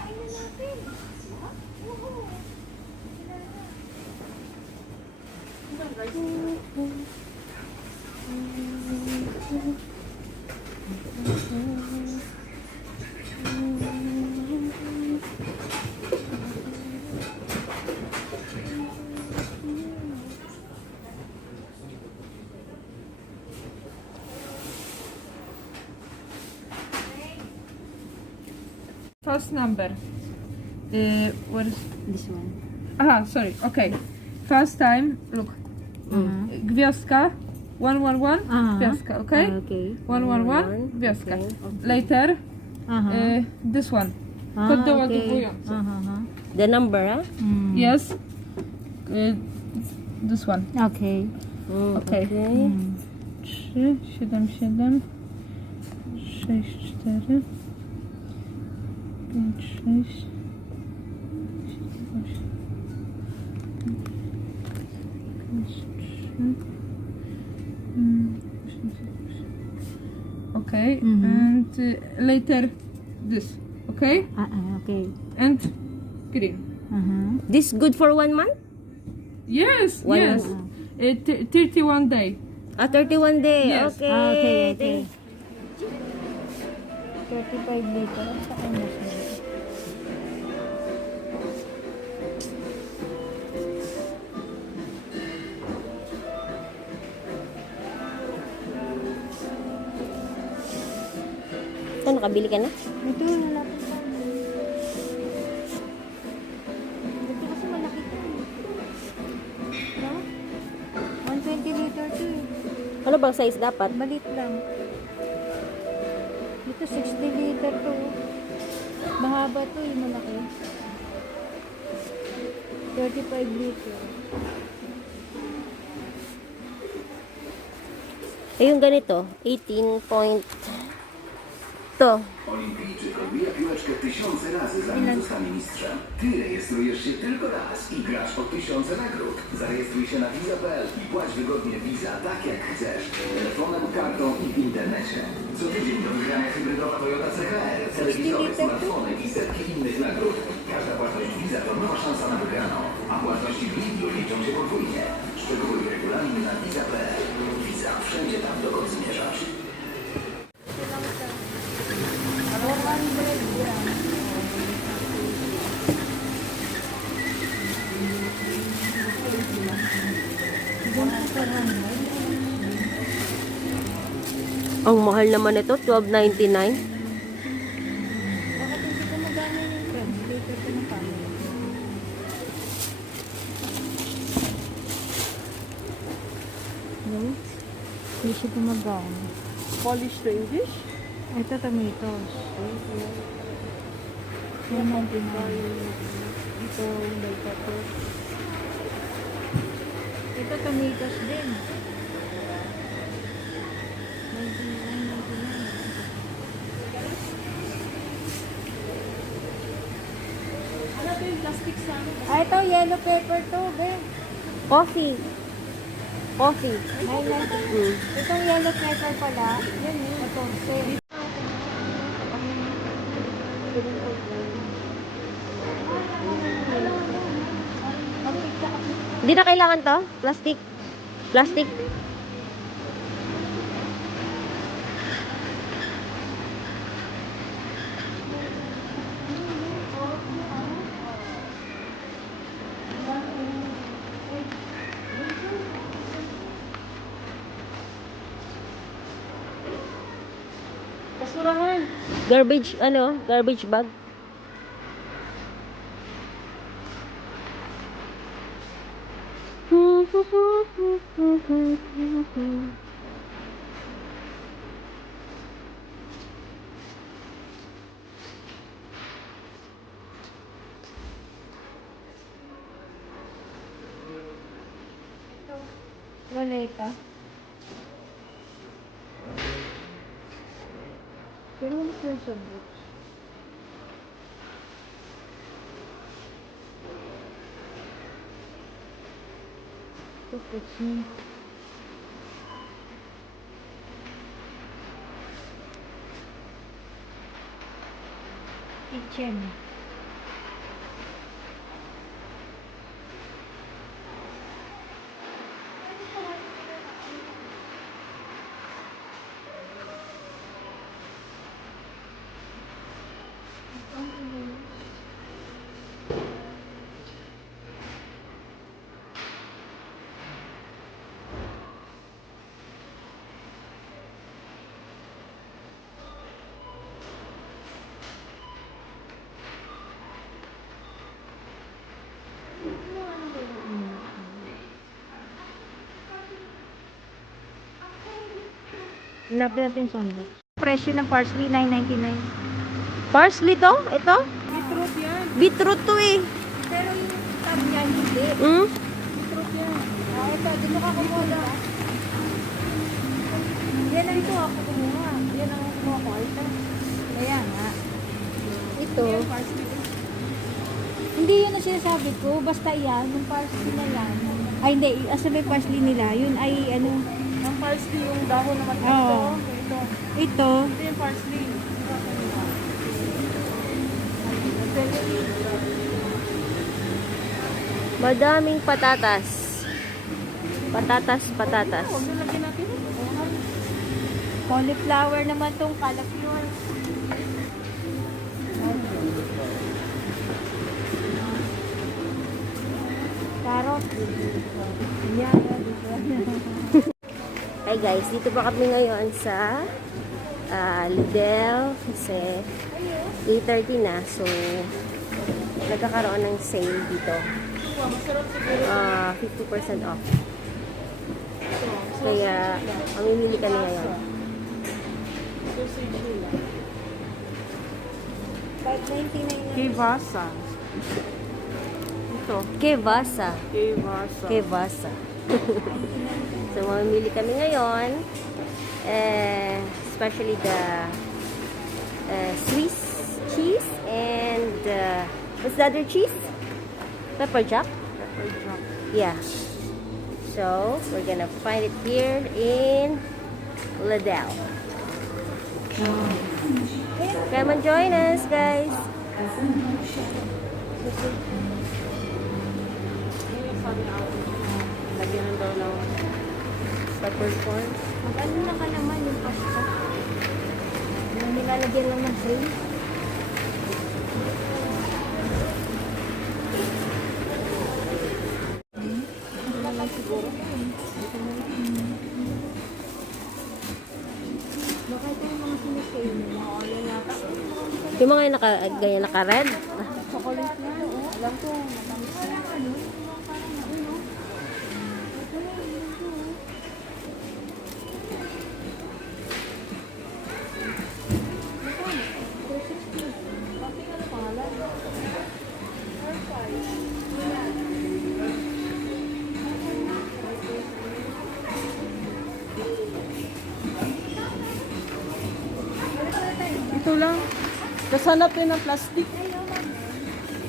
kain na natin. Oo. First number. What is This one. Aha, sorry. Okay. First time, look. Gwiazdka. 111. Gwiazdka, okay? Okay. 111. Gwiazdka. Okay. Later, Uh-huh. this one. Kod doładujący. The number, ah? Yes. This one. Okay. Okay. 3, 7, 7, 6, 4, 5, 6, 7, 8, okay, and later this, okay, Okay. and green. This good for 1 month? Yes, One yes. 31 day. 31 day. Yes. Okay. Okay. 35 liters. Ito, nakabili ka na? Ito, nalapit pa. Ito kasi malaki to. No? 120 liter to eh. Ano bang size dapat? Malit lang. Ito 60 liter to. Mahaba to eh, malaki. 35 liter. Eh, yung ganito, 18 point... To. Olimpijczyk odbija piłeczkę 1000 razy, zanim zostanie mistrzem. Ty rejestrujesz się tylko raz i grasz o 1000 nagród. Zarejestruj się na Visa.pl i płać wygodnie Visa tak jak chcesz. Telefonem, kartą i w internecie. Co tydzień do wygrania hybrydowa Toyota CHR, telewizory, smartfony i setki innych nagród. Każda płatność Visa to nowa szansa na wygraną, a płatności w Lidlu liczą się podwójnie. Szczegóły i regulamin na Visa.pl. Visa wszędzie tam, dokąd zmierzasz. 400 grams. Ang mahal naman ito, 12.99. Bakit hindi ko magana yung translator ko ng camera? No? Hindi siya gumagana. Polish to English. Ito tomatoes. Yan ang pinayo. Ito may pepper. Ito tomatoes din. 99. Ano ito yung plastic sa Ito yellow pepper to, be. Coffee. Coffee. Itong yellow pepper pala, yan yun. Ito, same. Hindi na kailangan to? Plastic. Plastic. basurahan. Garbage, garbage bag. Roleta. Pero wala siya sa boots. Ito, kitchen. Kitchen. Hanapin natin yung sandok. Presyo ng parsley, $9.99. Parsley to? Ito? Beetroot yan. Beetroot to eh. Pero yung tab niya, hindi. Hmm? Beetroot yan. Ito, dito ka kumuha. Yan ang ito ako kumuha. Yan ang kumuha ko. Ito. Kaya nga. Ito. Parsley. Hindi yun ang sinasabi ko. Basta yan, yung parsley na yan. Ay, hindi. Asa ba yung parsley nila? Yun ay, ano. Ang parsley, yung dahon naman ito. Oo. Ito. Ito. Ito yung parsley. Madaming patatas. Patatas, patatas. Huwag na lagyan natin. Cauliflower naman tong cauliflower. Carrot. Yan. Hi guys, dito pa kami ngayon sa Lidl kasi 8:30 na. So, nagkakaroon ng sale dito. 50% off. Kaya, mamimili kami ngayon. $5.99. Kivasa. Ito. Kevasa. Kivasa. Kevasa. So, mamimili kami ngayon. Especially the Swiss cheese and what's the other cheese? Pepper jack? Pepper jack. Yeah. So, we're gonna find it here in Lidl. Come and join us, guys. Lagyan ng daw ng Pepper corn. Mag-ano na ka naman yung pasta? Yung nilalagyan lang ng cream. Baka ito yung mga sinishade nila. O, yan yata. Yung mga ganyan naka-red. Chocolate na. Oh. Alam ko, matamis na. Ano? ito lang. Kasanap din ng plastic.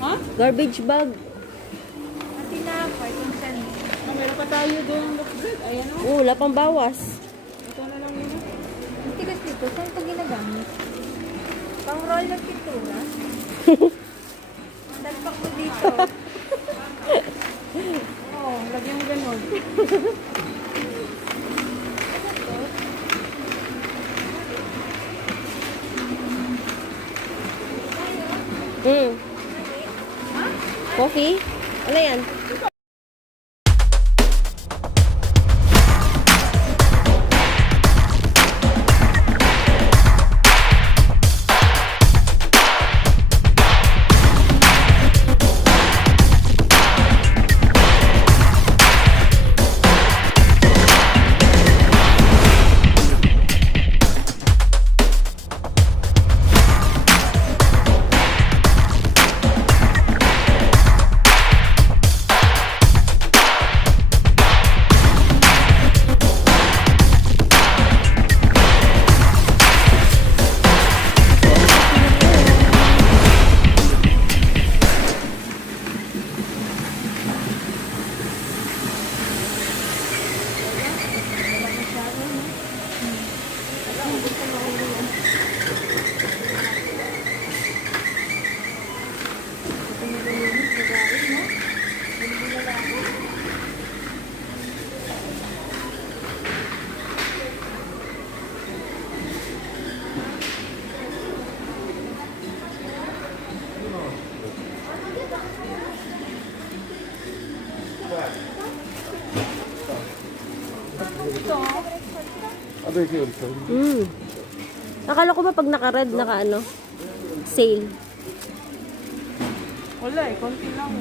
Ha? Garbage bag. Pati na, 5 cents. Ah, meron pa tayo doon. Ayan o. Wala pang bawas. Ito na lang yun. Ang tigas dito, saan ito ginagamit? Pang roll ng pintura? Dalpak mo dito. Oo, lagyan mo ganun. Coffee? Ano yan? Akala ko ba pag naka-red, naka-ano? Sale. Wala eh, konti lang.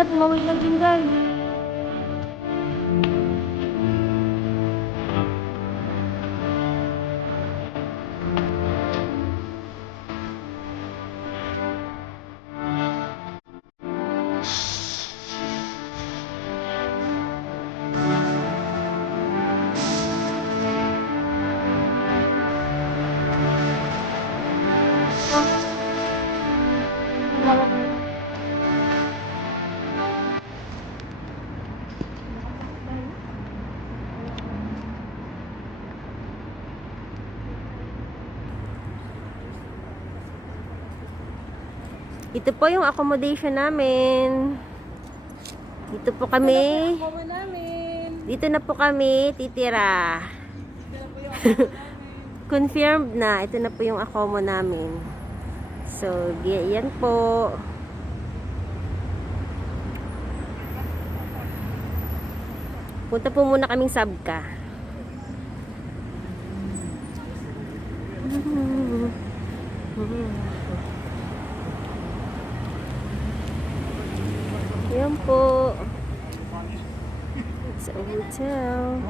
Ala, tumawid lang din guys. Ito po yung accommodation namin. Dito po kami. Mama namin. Dito na po kami titira. Confirmed na. Ito na po yung accomo namin. So, yan po. Punta po muna kaming Sabka. Yan po. It's a hotel.